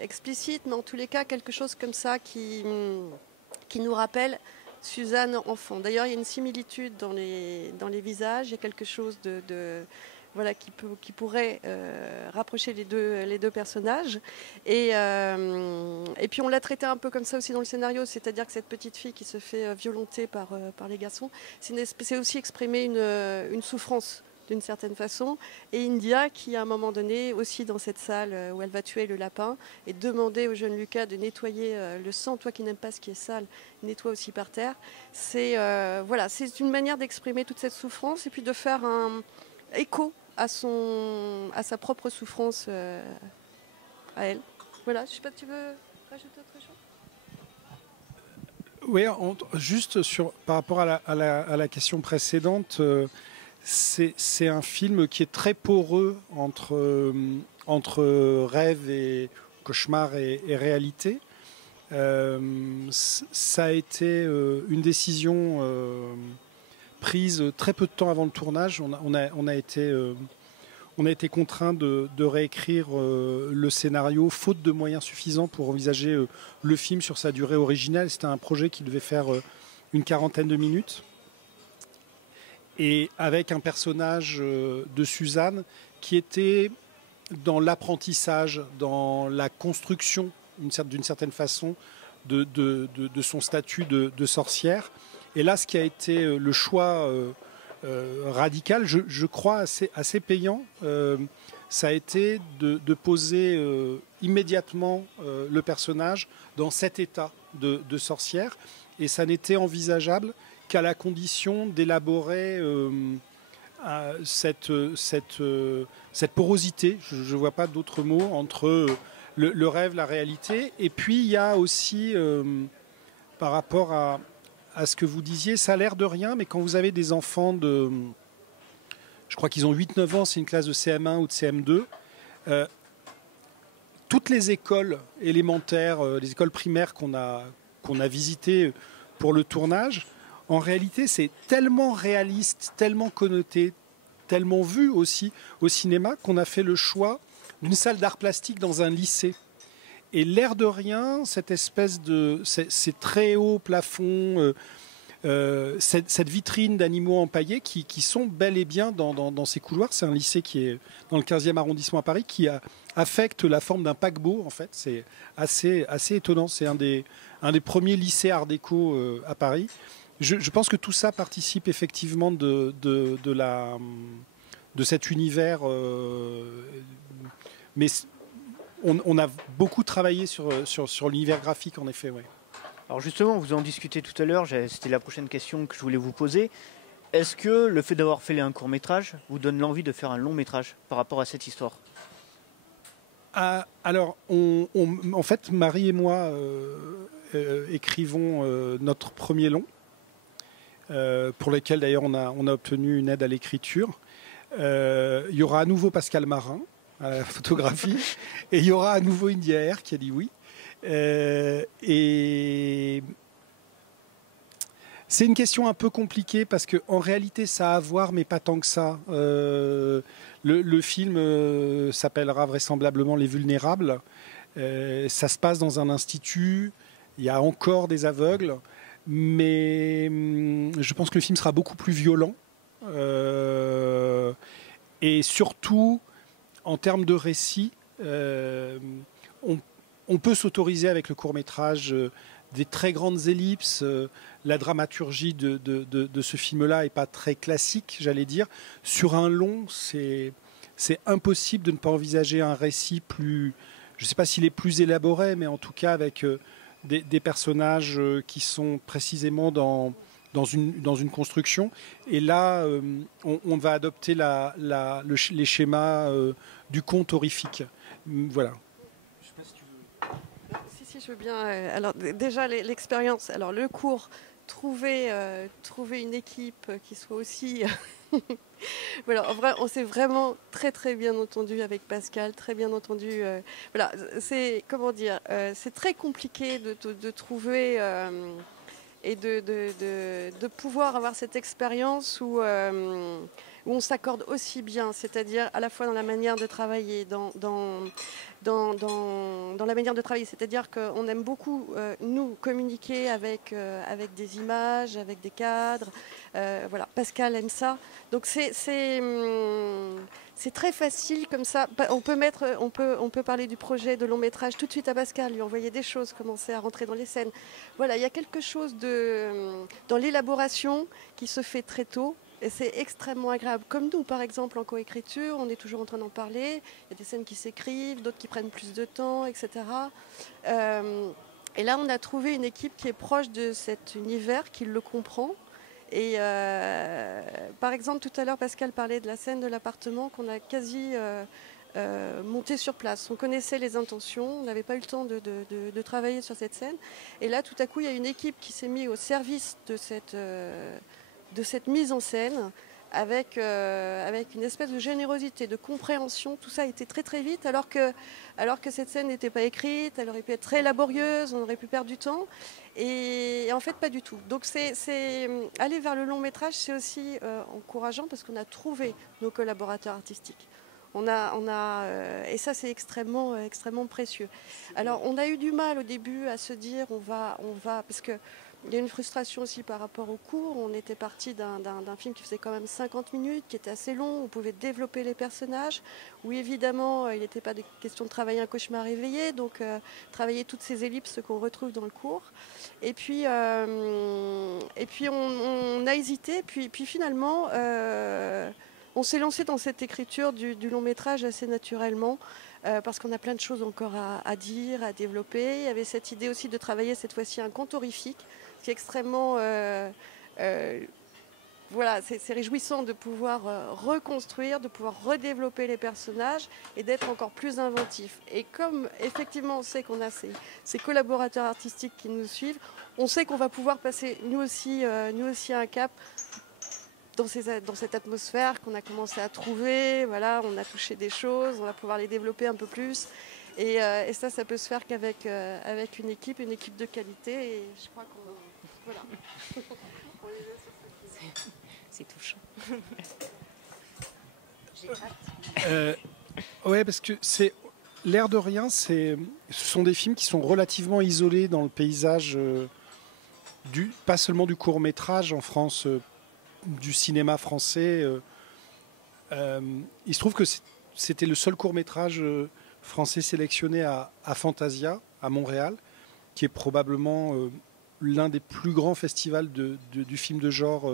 explicite, mais en tous les cas quelque chose comme ça qui nous rappelle Suzanne enfant. D'ailleurs il y a une similitude dans les visages, il y a quelque chose voilà, qui pourrait rapprocher les deux personnages. Et puis on l'a traité un peu comme ça aussi dans le scénario, c'est-à-dire que cette petite fille qui se fait violenter par les garçons, c'est aussi exprimer une souffrance d'une certaine façon. Et India qui, à un moment donné, aussi dans cette salle où elle va tuer le lapin, et demander au jeune Lucas de nettoyer le sang, toi qui n'aimes pas ce qui est sale, nettoie aussi par terre. C'est une manière d'exprimer toute cette souffrance et puis de faire un écho à sa propre souffrance à elle. Voilà, je ne sais pas, tu veux rajouter autre chose? Oui, juste par rapport à la question précédente, c'est un film qui est très poreux entre rêve et cauchemar et réalité. Ça a été une décision prise très peu de temps avant le tournage. On a été contraint de réécrire le scénario faute de moyens suffisants pour envisager le film sur sa durée originale. C'était un projet qui devait faire une 40aine de minutes. Et avec un personnage de Suzanne qui était dans l'apprentissage, dans la construction d'une certaine façon de son statut de sorcière. Et là, ce qui a été le choix radical, je crois assez payant, ça a été de poser immédiatement le personnage dans cet état de sorcière. Et ça n'était envisageable qu'à la condition d'élaborer cette porosité, je ne vois pas d'autres mots, entre le rêve, la réalité. Et puis il y a aussi, par rapport à ce que vous disiez, ça a l'air de rien, mais quand vous avez des enfants je crois qu'ils ont 8-9 ans, c'est une classe de CM1 ou de CM2, toutes les écoles élémentaires, les écoles primaires qu'on a visitées pour le tournage, en réalité, c'est tellement réaliste, tellement connoté, tellement vu aussi au cinéma qu'on a fait le choix d'une salle d'art plastique dans un lycée. Et l'air de rien, cette espèce ces très hauts plafonds, cette vitrine d'animaux empaillés qui sont bel et bien dans ces couloirs. C'est un lycée qui est dans le 15e arrondissement à Paris qui affecte la forme d'un paquebot. En fait, c'est assez étonnant. C'est un des premiers lycées art déco à Paris. Je pense que tout ça participe effectivement de de cet univers. Mais on a beaucoup travaillé sur l'univers graphique, en effet. Ouais. Alors justement, vous en discutez tout à l'heure, c'était la prochaine question que je voulais vous poser. Est-ce que le fait d'avoir fait un court-métrage vous donne l'envie de faire un long-métrage par rapport à cette histoire ? Alors, en fait, Marie et moi écrivons notre premier long, pour lequel d'ailleurs on a obtenu une aide à l'écriture. Il y aura à nouveau Pascal Marin à la photographie et il y aura à nouveau Indy Air qui a dit oui. Et c'est une question un peu compliquée parce qu'en réalité ça a à voir mais pas tant que ça. Le film s'appellera vraisemblablement Les Vulnérables. Ça se passe dans un institut, il y a encore des aveugles, mais je pense que le film sera beaucoup plus violent. Et surtout, en termes de récit, on peut s'autoriser avec le court-métrage des très grandes ellipses. La dramaturgie de ce film-là n'est pas très classique, j'allais dire. Sur un long, c'est impossible de ne pas envisager un récit plus... Je ne sais pas s'il est plus élaboré, mais en tout cas avec des personnages qui sont précisément dans une construction. Et là, on va adopter les schémas du conte horrifique. Voilà. Si, je veux bien. Alors déjà l'expérience. Alors le cours, trouver une équipe qui soit aussi. Voilà, en vrai, on s'est vraiment très très bien entendu avec Pascal, très bien entendu. Voilà, c'est comment dire, c'est très compliqué de trouver et de pouvoir avoir cette expérience où on s'accorde aussi bien, c'est-à-dire à la fois dans la manière de travailler, dans la manière de travailler, c'est-à-dire qu'on aime beaucoup, nous, communiquer avec des images, avec des cadres. Voilà, Pascal aime ça. Donc c'est très facile comme ça. On peut parler du projet de long métrage tout de suite à Pascal, lui envoyer des choses, commencer à rentrer dans les scènes. Voilà, il y a quelque chose dans l'élaboration qui se fait très tôt. Et c'est extrêmement agréable. Comme nous, par exemple, en coécriture, on est toujours en train d'en parler. Il y a des scènes qui s'écrivent, d'autres qui prennent plus de temps, etc. Et là, on a trouvé une équipe qui est proche de cet univers, qui le comprend. Et par exemple, tout à l'heure, Pascal parlait de la scène de l'appartement qu'on a quasi monté sur place. On connaissait les intentions, on n'avait pas eu le temps de travailler sur cette scène. Et là, tout à coup, il y a une équipe qui s'est mise au service de cette mise en scène avec une espèce de générosité, de compréhension. Tout ça a été très très vite alors que cette scène n'était pas écrite, elle aurait pu être très laborieuse, on aurait pu perdre du temps. Et en fait, pas du tout. Donc aller vers le long métrage, c'est aussi encourageant parce qu'on a trouvé nos collaborateurs artistiques. Et ça, c'est extrêmement précieux. Alors, on a eu du mal au début à se dire on va parce que il y a une frustration aussi par rapport au cours. On était parti d'un film qui faisait quand même 50 minutes, qui était assez long. On pouvait développer les personnages. Où évidemment, il n'était pas question de travailler un cauchemar éveillé, donc travailler toutes ces ellipses qu'on retrouve dans le cours. Et puis on a hésité. Puis finalement, on s'est lancé dans cette écriture du long métrage assez naturellement. Parce qu'on a plein de choses encore à dire, à développer. Il y avait cette idée aussi de travailler cette fois-ci un conte horrifique, qui est extrêmement... voilà, c'est réjouissant de pouvoir reconstruire, de pouvoir redévelopper les personnages et d'être encore plus inventif. Et comme effectivement on sait qu'on a ces collaborateurs artistiques qui nous suivent, on sait qu'on va pouvoir passer nous aussi un cap dans cette atmosphère qu'on a commencé à trouver. Voilà, on a touché des choses, on va pouvoir les développer un peu plus. Et ça peut se faire qu'avec une équipe de qualité. Et je crois qu'on... Voilà. C'est touchant. J'ai hâte. Ouais, parce que c'est... L'air de rien, ce sont des films qui sont relativement isolés dans le paysage, pas seulement du court-métrage en France, du cinéma français. Il se trouve que c'était le seul court-métrage français sélectionné à Fantasia, à Montréal, qui est probablement l'un des plus grands festivals du film de genre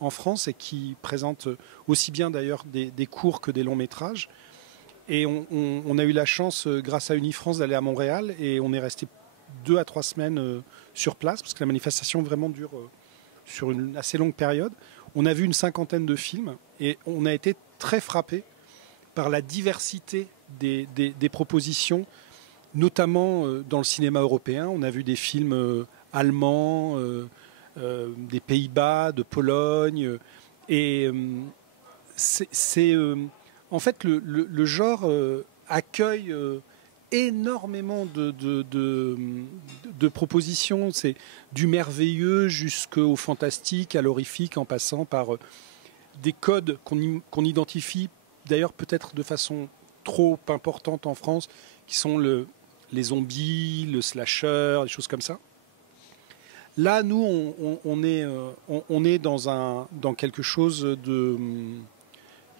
en France et qui présente aussi bien d'ailleurs des courts que des longs métrages. Et on a eu la chance, grâce à Unifrance, d'aller à Montréal et on est resté 2 à 3 semaines sur place parce que la manifestation vraiment dure sur une assez longue période. On a vu une 50aine de films et on a été très frappés par la diversité des propositions, notamment dans le cinéma européen. On a vu des films allemands, des Pays-Bas, de Pologne. Et en fait, le genre accueille énormément de propositions. C'est du merveilleux jusqu'au fantastique, à l'horrifique, en passant par des codes qu'on identifie, d'ailleurs peut-être de façon trop importante en France, qui sont les zombies, le slasher, des choses comme ça. Là, nous, on est dans quelque chose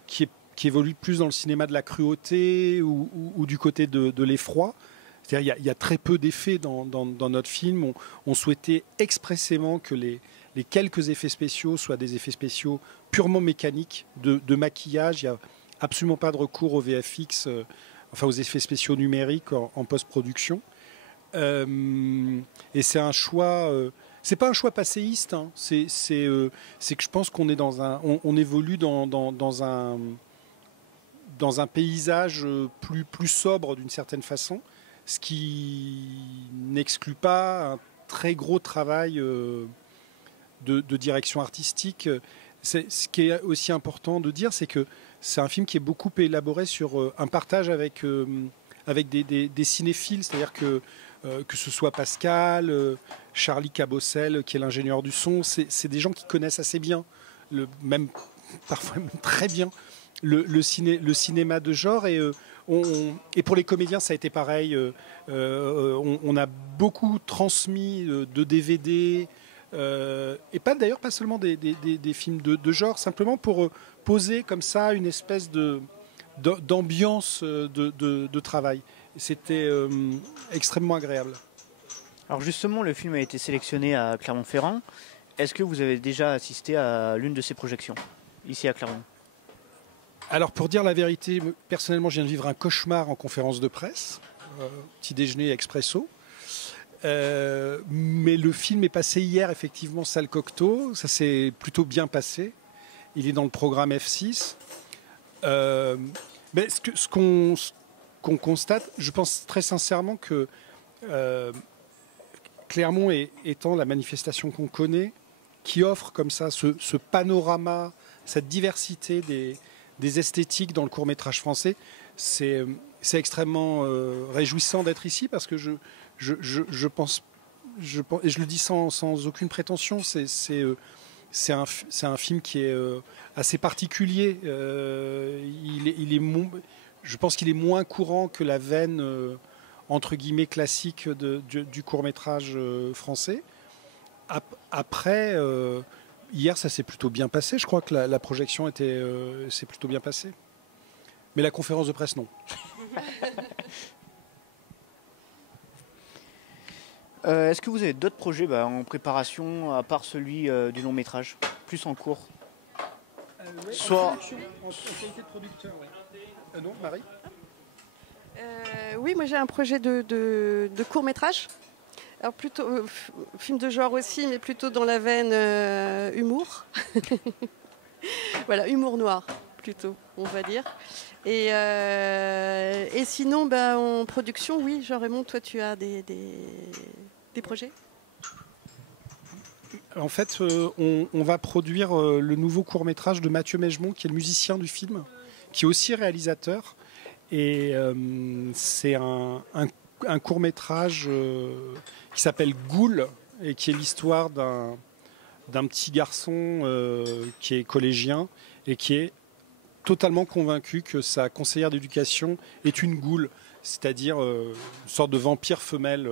qui évolue plus dans le cinéma de la cruauté ou du côté de l'effroi. C'est-à-dire il y a très peu d'effets dans notre film. On souhaitait expressément que les quelques effets spéciaux soient des effets spéciaux purement mécaniques, de maquillage. Il n'y a absolument pas de recours au VFX, enfin aux effets spéciaux numériques en post-production. Et c'est un choix... c'est pas un choix passéiste, hein. C'est que je pense qu'on est on évolue dans un paysage plus sobre d'une certaine façon, ce qui n'exclut pas un très gros travail de direction artistique. Ce qui est aussi important de dire, c'est que c'est un film qui est beaucoup élaboré sur un partage avec des cinéphiles, c'est-à-dire que ce soit Pascal, Charlie Cabossel, qui est l'ingénieur du son, c'est des gens qui connaissent assez bien, même parfois même très bien, le cinéma de genre. Et pour les comédiens, ça a été pareil. On a beaucoup transmis de DVD, et d'ailleurs pas seulement des films de genre, simplement pour poser comme ça une espèce d'ambiance de travail. C'était extrêmement agréable. Alors justement, le film a été sélectionné à Clermont-Ferrand. Est-ce que vous avez déjà assisté à l'une de ces projections, ici à Clermont ? Alors pour dire la vérité, personnellement, je viens de vivre un cauchemar en conférence de presse, petit déjeuner expresso. Mais le film est passé hier, effectivement, salle Cocteau. Ça s'est plutôt bien passé. Il est dans le programme F6. Mais ce qu'on constate, je pense très sincèrement que Clermont étant la manifestation qu'on connaît, qui offre comme ça ce panorama, cette diversité des esthétiques dans le court-métrage français, c'est extrêmement réjouissant d'être ici parce que je pense, et je le dis sans aucune prétention, c'est un film qui est assez particulier. Je pense qu'il est moins courant que la veine entre guillemets classique du court-métrage français. Après, hier, ça s'est plutôt bien passé. Je crois que la projection s'est plutôt bien passée. Mais la conférence de presse, non. Est-ce que vous avez d'autres projets en préparation, à part celui du long-métrage, plus en cours ? Soit en qualité de producteur, oui. Non, Marie ? Oui, moi j'ai un projet de court-métrage. Alors plutôt film de genre aussi, mais plutôt dans la veine humour. Voilà, humour noir plutôt, on va dire. Et sinon, en production, oui, Jean-Raymond, toi tu as des projets ? En fait, on va produire le nouveau court-métrage de Mathieu Mègemont, qui est le musicien du film, qui est aussi réalisateur. Et c'est un court-métrage qui s'appelle Ghoul, et qui est l'histoire d'un petit garçon qui est collégien et qui est totalement convaincu que sa conseillère d'éducation est une goule, c'est-à-dire une sorte de vampire femelle.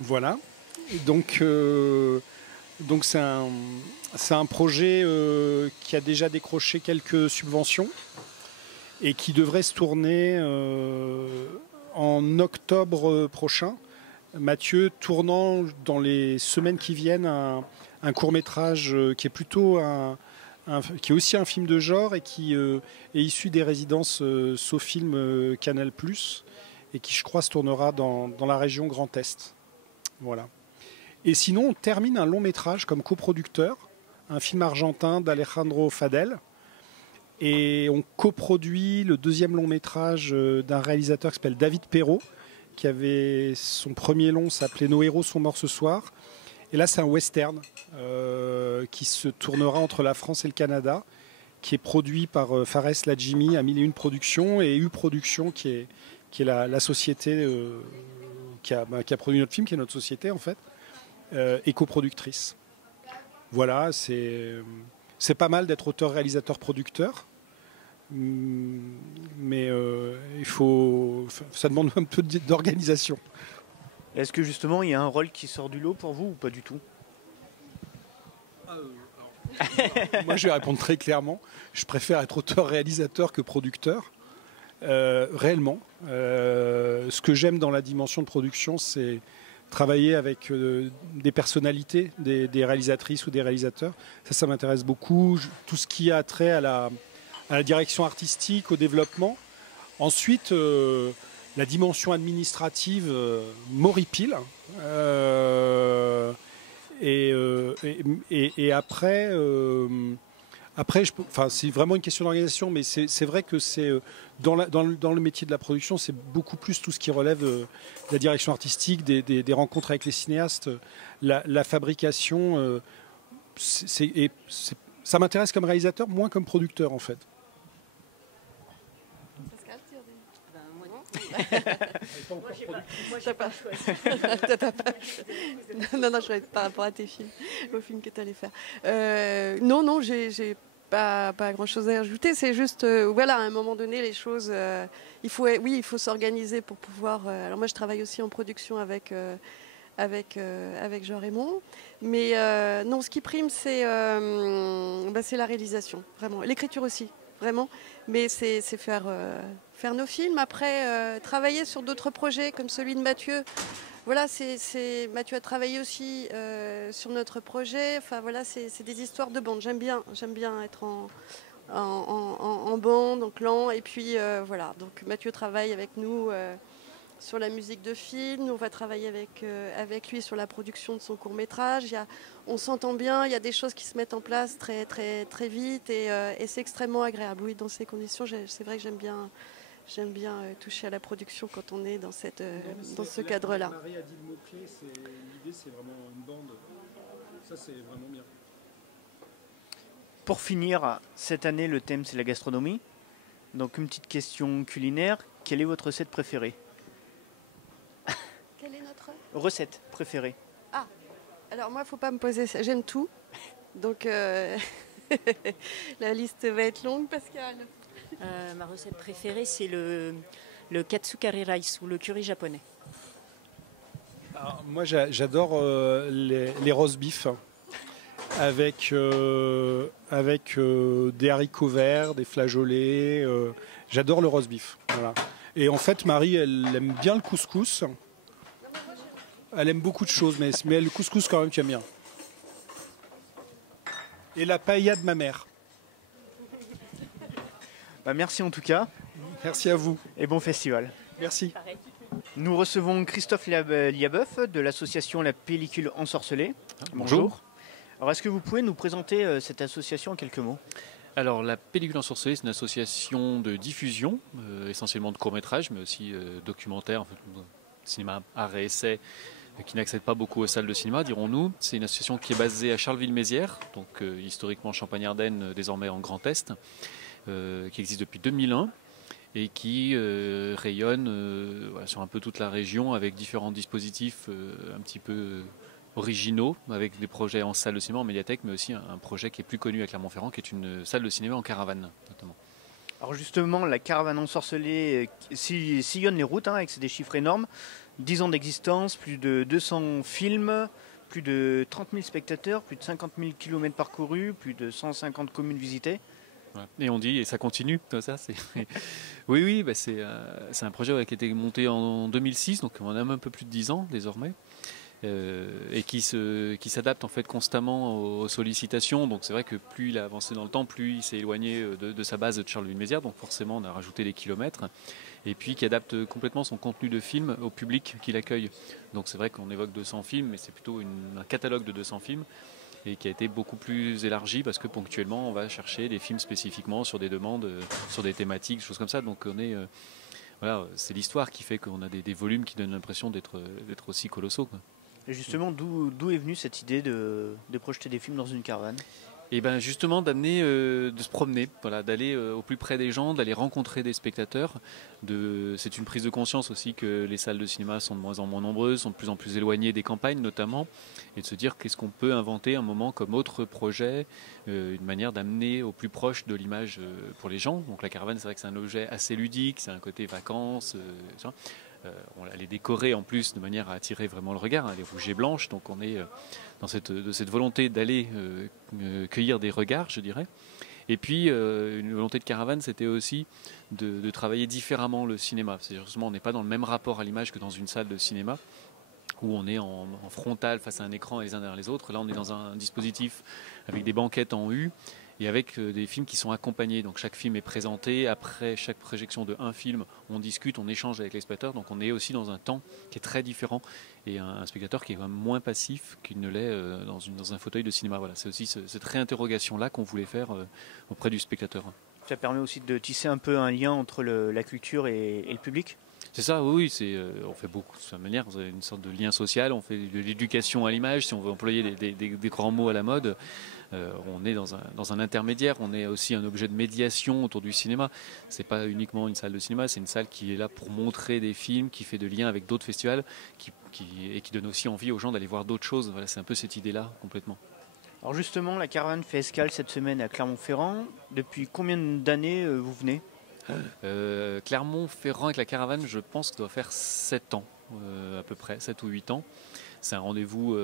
Voilà. Et donc c'est un projet qui a déjà décroché quelques subventions et qui devrait se tourner en octobre prochain. Mathieu tournant dans les semaines qui viennent un court-métrage qui est plutôt qui est aussi un film de genre et qui est issu des résidences SoFilm Canal+, et qui, je crois, se tournera dans la région Grand Est. Voilà. Et sinon, on termine un long-métrage comme coproducteur, un film argentin d'Alejandro Fadel. Et on coproduit le deuxième long-métrage d'un réalisateur qui s'appelle David Perrault, qui avait son premier long, s'appelait Nos héros sont morts ce soir. Et là, c'est un western qui se tournera entre la France et le Canada, qui est produit par Fares Ladjimi à 1001 Productions et U Productions, qui est la société qui a produit notre film, qui est notre société en fait, et coproductrice. Voilà, c'est pas mal d'être auteur, réalisateur, producteur, mais ça demande un peu d'organisation. Est-ce que justement il y a un rôle qui sort du lot pour vous ou pas du tout? Moi je vais répondre très clairement, je préfère être auteur-réalisateur que producteur. Réellement, ce que j'aime dans la dimension de production, c'est travailler avec des personnalités, des réalisatrices ou des réalisateurs. Ça m'intéresse beaucoup. Tout ce qui a trait à la direction artistique, au développement. Ensuite, la dimension administrative m'horripile. Et après... Après, c'est vraiment une question d'organisation, mais c'est vrai que c'est dans le métier de la production, c'est beaucoup plus tout ce qui relève de la direction artistique, des rencontres avec les cinéastes, la fabrication. Ça m'intéresse comme réalisateur, moins comme producteur en fait. Pascal, tu as Moi, j'ai pas choisi. Non, je vais par rapport à tes films, au film que tu allais faire. Non, j'ai pas grand-chose à ajouter. C'est juste, voilà, à un moment donné, les choses, il faut s'organiser pour pouvoir. Alors moi, je travaille aussi en production avec Jean Raymond, mais non, ce qui prime, c'est la réalisation, vraiment, l'écriture aussi, vraiment. Mais c'est faire nos films. Après, travailler sur d'autres projets comme celui de Mathieu. Voilà, Mathieu a travaillé aussi sur notre projet. Enfin voilà, c'est des histoires de bande. J'aime bien être en bande, en clan. Et puis voilà, donc Mathieu travaille avec nous sur la musique de film. Nous, on va travailler avec lui sur la production de son court-métrage. On s'entend bien, il y a des choses qui se mettent en place très, très, très vite et c'est extrêmement agréable. Oui, dans ces conditions, c'est vrai que j'aime bien toucher à la production quand on est dans ce cadre-là. Marie a dit le mot-clé, l'idée c'est vraiment une bande. Ça c'est vraiment bien. Pour finir, cette année le thème c'est la gastronomie. Donc une petite question culinaire, quelle est votre recette préférée? Quelle est notre recette préférée? Ah, alors moi il ne faut pas me poser ça, j'aime tout. Donc la liste va être longue, Pascal. Ma recette préférée, c'est le katsukari rice ou le curry japonais. Alors, moi, j'adore les roast beef avec des haricots verts, des flageolets. J'adore le roast beef. Voilà. Et en fait, Marie, elle aime bien le couscous. Elle aime beaucoup de choses, mais le couscous, quand même, tu aimes bien. Et la paella de ma mère. Merci en tout cas. Merci à vous. Et bon festival. Merci. Nous recevons Christophe Liabeuf de l'association La Pellicule Ensorcelée. Bonjour. Alors est-ce que vous pouvez nous présenter cette association en quelques mots? Alors la Pellicule Ensorcelée, c'est une association de diffusion, essentiellement de courts-métrages, mais aussi documentaires, cinéma, art et essai, qui n'accède pas beaucoup aux salles de cinéma, dirons-nous. C'est une association qui est basée à Charleville-Mézières, donc historiquement Champagne-Ardenne, désormais en Grand Est. Qui existe depuis 2001 et qui rayonne sur un peu toute la région avec différents dispositifs un petit peu originaux, avec des projets en salle de cinéma, en médiathèque, mais aussi un projet qui est plus connu à Clermont-Ferrand, qui est une salle de cinéma en caravane, notamment. Alors justement, la caravane ensorcelée sillonne les routes, avec des chiffres énormes. 10 ans d'existence, plus de 200 films, plus de 30 000 spectateurs, plus de 50 000 km parcourus, plus de 150 communes visitées. Et on dit, et ça continue, ça, oui, c'est un projet qui a été monté en 2006, donc on a un peu plus de 10 ans désormais. et qui s'adapte en fait constamment aux sollicitations. Donc c'est vrai que plus il a avancé dans le temps, plus il s'est éloigné de sa base de Charleville-Mézières. Donc forcément, on a rajouté des kilomètres. Et puis qui adapte complètement son contenu de film au public qu'il accueille. Donc c'est vrai qu'on évoque 200 films, mais c'est plutôt un catalogue de 200 films et qui a été beaucoup plus élargi parce que ponctuellement on va chercher des films spécifiquement sur des demandes, sur des thématiques, des choses comme ça. Donc on est, voilà, c'est l'histoire qui fait qu'on a des volumes qui donnent l'impression d'être aussi colossaux, quoi. Et justement, d'où est venue cette idée de projeter des films dans une caravane? Et ben justement d'amener, de se promener, voilà, d'aller au plus près des gens, d'aller rencontrer des spectateurs. C'est une prise de conscience aussi que les salles de cinéma sont de moins en moins nombreuses, sont de plus en plus éloignées des campagnes notamment, et de se dire qu'est-ce qu'on peut inventer un moment comme autre projet, une manière d'amener au plus proche de l'image pour les gens. Donc la caravane, c'est vrai que c'est un objet assez ludique, c'est un côté vacances. On l'a décoré en plus de manière à attirer vraiment le regard, hein, les rouges et blanches. Donc on est dans cette volonté d'aller cueillir des regards, je dirais. Et puis une volonté de caravane, c'était aussi de travailler différemment le cinéma. C'est-à-dire justement, on n'est pas dans le même rapport à l'image que dans une salle de cinéma, où on est en frontal face à un écran et les uns derrière les autres. Là, on est dans un dispositif avec des banquettes en U et avec des films qui sont accompagnés. Donc chaque film est présenté. Après chaque projection de un film, on discute, on échange avec les spectateurs. Donc on est aussi dans un temps qui est très différent et un spectateur qui est quand même moins passif qu'il ne l'est dans un fauteuil de cinéma. Voilà, c'est aussi cette réinterrogation-là qu'on voulait faire auprès du spectateur. Ça permet aussi de tisser un peu un lien entre la culture et le public? C'est ça, oui, on fait beaucoup de cette manière, une sorte de lien social, on fait de l'éducation à l'image, si on veut employer des grands mots à la mode. On est dans un intermédiaire, on est aussi un objet de médiation autour du cinéma. C'est pas uniquement une salle de cinéma, c'est une salle qui est là pour montrer des films, qui fait de liens avec d'autres festivals, et qui donne aussi envie aux gens d'aller voir d'autres choses. Voilà, c'est un peu cette idée-là, complètement. Alors justement, la caravane fait escale cette semaine à Clermont-Ferrand. Depuis combien d'années vous venez? Clermont-Ferrand avec la caravane, je pense que ça doit faire 7 ans, à peu près, 7 ou 8 ans. C'est un rendez-vous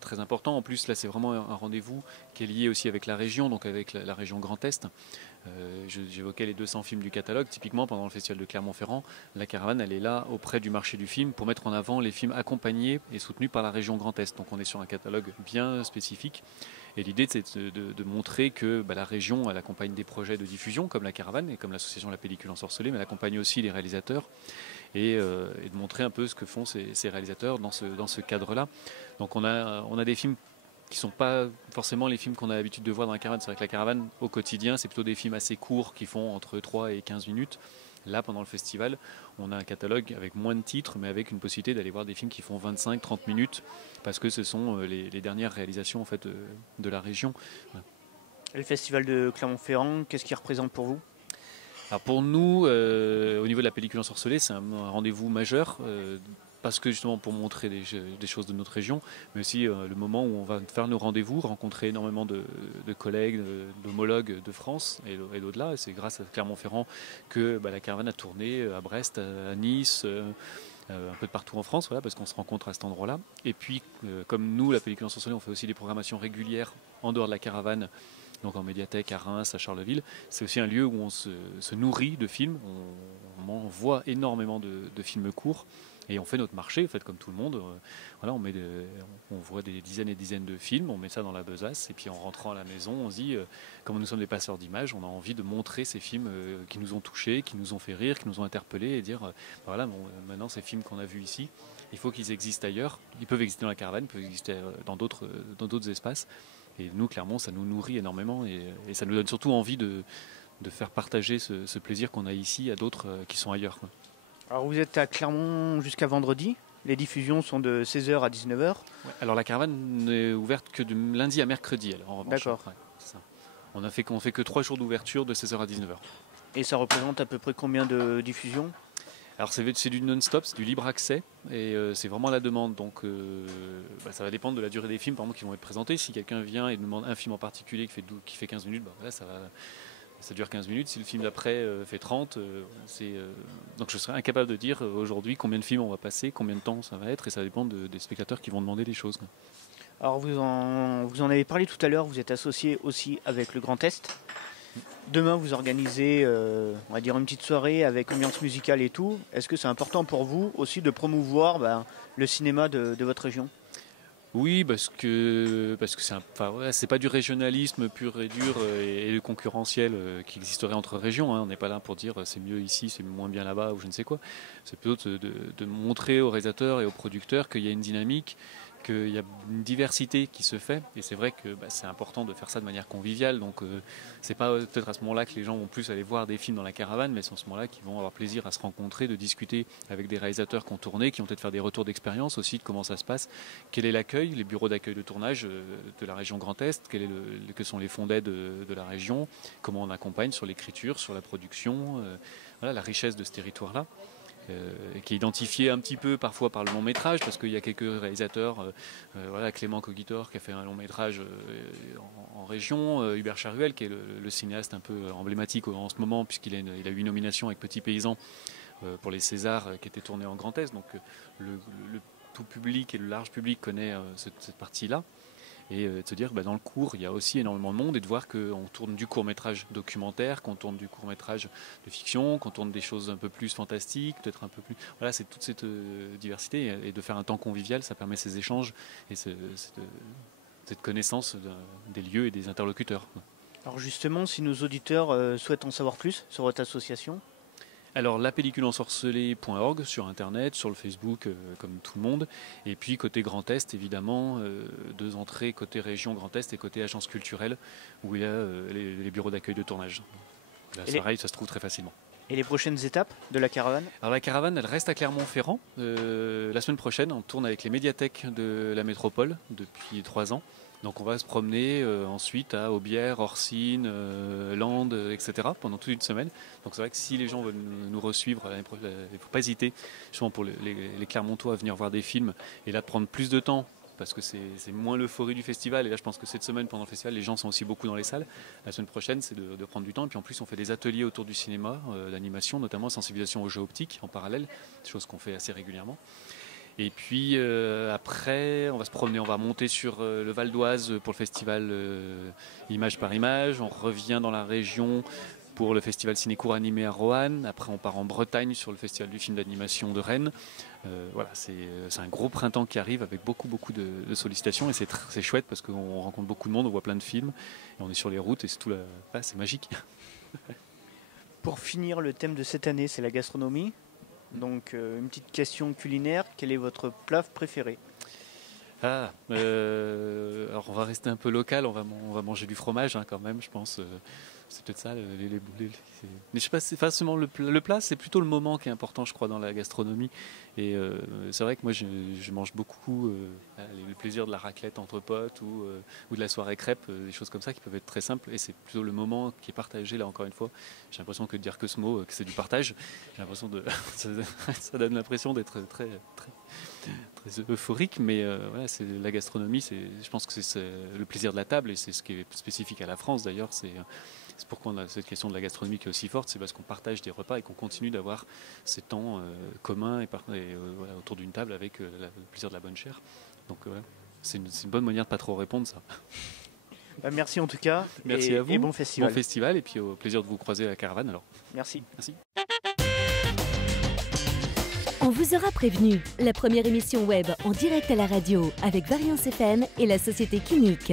très important. En plus, là, c'est vraiment un rendez-vous qui est lié aussi avec la région, donc avec la région Grand Est. J'évoquais les 200 films du catalogue. Typiquement, pendant le festival de Clermont-Ferrand, la caravane, elle est là auprès du marché du film pour mettre en avant les films accompagnés et soutenus par la région Grand Est. Donc on est sur un catalogue bien spécifique. Et l'idée, c'est de montrer que la région, elle accompagne des projets de diffusion, comme la caravane et comme l'association La Pellicule Ensorcelée, mais elle accompagne aussi les réalisateurs et de montrer un peu ce que font ces réalisateurs dans ce cadre-là. Donc on a des films qui ne sont pas forcément les films qu'on a l'habitude de voir dans la caravane. C'est vrai que la caravane, au quotidien, c'est plutôt des films assez courts qui font entre 3 et 15 minutes. Là, pendant le festival, on a un catalogue avec moins de titres, mais avec une possibilité d'aller voir des films qui font 25-30 minutes, parce que ce sont les dernières réalisations en fait, de la région. Voilà. Et le festival de Clermont-Ferrand, qu'est-ce qu'il représente pour vous? Alors pour nous, au niveau de la pellicule ensorcelée, c'est un rendez-vous majeur. Parce que justement pour montrer des choses de notre région, mais aussi le moment où on va faire nos rendez-vous, rencontrer énormément de collègues, d'homologues de France et d'au-delà. Et c'est grâce à Clermont-Ferrand que la caravane a tourné à Brest, à Nice, un peu de partout en France, voilà, parce qu'on se rencontre à cet endroit-là. Et puis, comme nous, la pellicule ensorcelée, on fait aussi des programmations régulières en dehors de la caravane, donc en médiathèque, à Reims, à Charleville. C'est aussi un lieu où on se nourrit de films, on voit énormément de films courts. Et on fait notre marché, en fait, comme tout le monde. Voilà, on voit des dizaines et des dizaines de films, on met ça dans la besace, et puis en rentrant à la maison, on se dit, comme nous sommes des passeurs d'images, on a envie de montrer ces films qui nous ont touchés, qui nous ont fait rire, qui nous ont interpellés, et dire, voilà, maintenant ces films qu'on a vus ici, il faut qu'ils existent ailleurs. Ils peuvent exister dans la caravane, ils peuvent exister dans d'autres espaces. Et nous, clairement, ça nous nourrit énormément, et ça nous donne surtout envie de faire partager ce plaisir qu'on a ici à d'autres qui sont ailleurs, quoi. Alors vous êtes à Clermont jusqu'à vendredi. Les diffusions sont de 16h à 19h. Ouais, alors la caravane n'est ouverte que de lundi à mercredi. Alors, en revanche, d'accord. Ouais, c'est ça. On fait que 3 jours d'ouverture de 16h à 19h. Et ça représente à peu près combien de diffusions? Alors c'est du non-stop, c'est du libre accès et c'est vraiment à la demande. Donc ça va dépendre de la durée des films par exemple, qui vont être présentés. Si quelqu'un vient et demande un film en particulier qui fait 15 minutes, voilà, ça dure 15 minutes. Si le film d'après fait 30, donc je serais incapable de dire aujourd'hui combien de films on va passer, combien de temps ça va être, et ça dépend des spectateurs qui vont demander des choses. Alors vous en avez parlé tout à l'heure, vous êtes associé aussi avec le Grand Est. Demain vous organisez on va dire une petite soirée avec ambiance musicale et tout. Est-ce que c'est important pour vous aussi de promouvoir le cinéma de votre région? Oui, parce que c'est pas du régionalisme pur et dur et concurrentiel qui existerait entre régions. Hein. On n'est pas là pour dire c'est mieux ici, c'est moins bien là-bas ou je ne sais quoi. C'est plutôt de montrer aux réalisateurs et aux producteurs qu'il y a une dynamique, qu'il y a une diversité qui se fait. Et c'est vrai que c'est important de faire ça de manière conviviale. Donc c'est pas peut-être à ce moment-là que les gens vont plus aller voir des films dans la caravane, mais c'est en ce moment-là qu'ils vont avoir plaisir à se rencontrer, de discuter avec des réalisateurs qui ont tourné, qui vont peut-être faire des retours d'expérience aussi, de comment ça se passe, quel est l'accueil, les bureaux d'accueil de tournage de la région Grand Est, que sont les fonds d'aide de la région, comment on accompagne sur l'écriture, sur la production, voilà, la richesse de ce territoire-là. Qui est identifié un petit peu parfois par le long métrage, parce qu'il y a quelques réalisateurs, voilà, Clément Cogitor qui a fait un long métrage en région, Hubert Charuel qui est le cinéaste un peu emblématique en ce moment, puisqu'il a eu une nomination avec Petit Paysan pour les Césars qui était tourné en Grand Est, donc le tout public et le large public connaît cette partie-là. Et de se dire dans le court il y a aussi énormément de monde, et de voir qu'on tourne du court-métrage documentaire, qu'on tourne du court-métrage de fiction, qu'on tourne des choses un peu plus fantastiques, peut-être un peu plus... Voilà, c'est toute cette diversité, et de faire un temps convivial, ça permet ces échanges et cette connaissance des lieux et des interlocuteurs. Alors justement, si nos auditeurs souhaitent en savoir plus sur votre association, alors lapelliculeensorcelée.org sur internet, sur le Facebook comme tout le monde, et puis côté Grand Est évidemment, 2 entrées côté région Grand Est et côté agence culturelle où il y a les bureaux d'accueil de tournage. Là, c'est pareil, ça se trouve très facilement. Et les prochaines étapes de la caravane? Alors la caravane, elle reste à Clermont-Ferrand. La semaine prochaine, on tourne avec les médiathèques de la métropole depuis 3 ans. Donc on va se promener ensuite à Aubière, Orsine, Landes, etc. pendant toute une semaine. Donc c'est vrai que si les gens veulent nous resuivre, il ne faut pas hésiter, justement pour les Clermontois, à venir voir des films et là de prendre plus de temps, parce que c'est moins l'euphorie du festival. Et là je pense que cette semaine pendant le festival, les gens sont aussi beaucoup dans les salles. La semaine prochaine, c'est de prendre du temps. Et puis en plus on fait des ateliers autour du cinéma, d'animation, notamment sensibilisation aux jeux optiques en parallèle, des choses qu'on fait assez régulièrement. Et puis après, on va se promener, on va monter sur le Val d'Oise pour le festival Image par Image. On revient dans la région pour le festival Ciné-Court animé à Roanne. Après, on part en Bretagne sur le festival du film d'animation de Rennes. Voilà, c'est un gros printemps qui arrive avec beaucoup de sollicitations, et c'est chouette parce qu'on rencontre beaucoup de monde, on voit plein de films et on est sur les routes et c'est magique. Pour finir, le thème de cette année, c'est la gastronomie. Donc une petite question culinaire, quel est votre plat préféré? Alors on va rester un peu local, on va manger du fromage quand même, je pense. C'est peut-être ça. Mais je sais pas, c'est pas seulement le plat, c'est plutôt le moment qui est important, je crois, dans la gastronomie. Et c'est vrai que moi, je mange beaucoup le plaisir de la raclette entre potes ou de la soirée crêpe, des choses comme ça qui peuvent être très simples. Et c'est plutôt le moment qui est partagé, là, encore une fois. J'ai l'impression que de dire que ce mot, que c'est du partage, j'ai l'impression ça donne l'impression d'être très euphorique, mais voilà, c'est la gastronomie, je pense que c'est le plaisir de la table, et c'est ce qui est spécifique à la France d'ailleurs. C'est pourquoi on a cette question de la gastronomie qui est aussi forte, c'est parce qu'on partage des repas et qu'on continue d'avoir ces temps communs et voilà, autour d'une table avec le plaisir de la bonne chair. Donc voilà, c'est une bonne manière de pas trop répondre, ça. Merci en tout cas. Merci à vous. Et bon festival. Bon festival, et puis au plaisir de vous croiser à la caravane alors. Merci. On vous aura prévenu, la première émission web en direct à la radio avec Variance FM et la société Kinic.